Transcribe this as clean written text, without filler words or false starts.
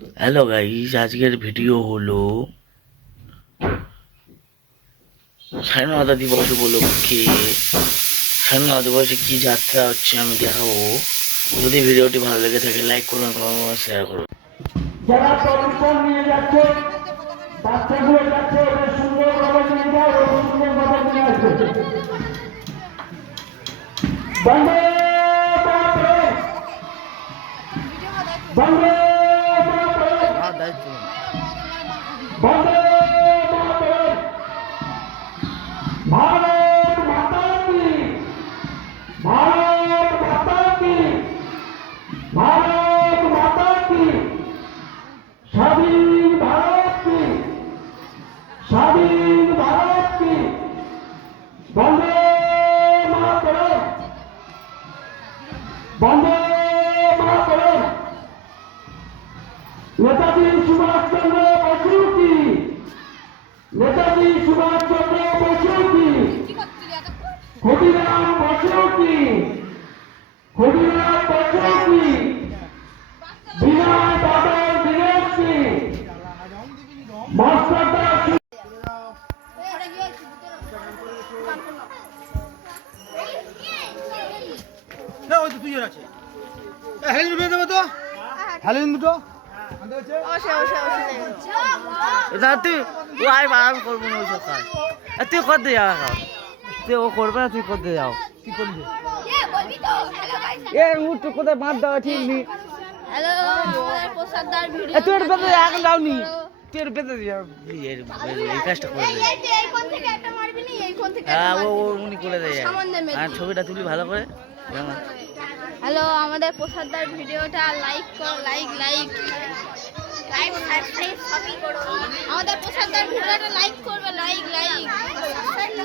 Hello guys, আজকের video হলো স্বাধীনতা দিবস উপলক্ষে স্বাধীনতা দিবসে কি যাত্রা হচ্ছে আমি দেখাবো। যদি ভিডিওটি ভালো লেগে থাকে লাইক করুন, কমেন্ট শেয়ার করুন। যারা প্রদূষণ নিয়ে যাচ্ছে, বাচ্চাগুলো যাচ্ছে, ওদের সুন্দরভাবে নিয়ে যায়, ওদের সুন্দরভাবে নিয়ে আসবে। বন্দে মাতরম, বন্দে মাতরম, বন্দে মাতরম, ভারত মাতা কি, ভারত মাতা কি, ভারত মাতা কি, স্বাধীন ভারত কি, স্বাধীন ভারত কি, বন্দে মাতরম, বন্দে মাতরম। নেতাজি সুভাষ চন্দ্র বসু কি, নেতাজি সুভাষ চন্দ্র বসু কি, ক্ষুদিরাম বসু কি, ক্ষুদিরাম বসু কি, বিনয় বাদল দীনেশ কি, মাস্টারদা না ওই তো তুই আছে হেলিন বেঁধে দেবো তো হেলিন দুটো তুই ওই বারণ করবো না, ওইসব কাজ। তুই করতে যাও, তুই ও করবে না, তুই করতে যাও। কি করবি এ উঠ কোথায় বাঁধ দেওয়া ঠিক নেই। হ্যালো আমাদের প্রসাদদার ভিডিও তুই বেঁধে এখন যাওনি, তুই বেঁধে যাও। এই কাজটা করে দেয়। এই কোণ থেকে একটা মারবি না এই কোণ থেকে হ্যাঁ, ও উনি করে দেয়। সামান্য মেরে আর ছবিটা তুলি ভালো করে। হ্যালো আমাদের প্রসাদদার ভিডিওটা লাইক করো, লাইক সাবস্ক্রাইব সবই করো। আমাদের প্রসাদদার ভিডিওটা লাইক করবে, লাইক সাবস্ক্রাইব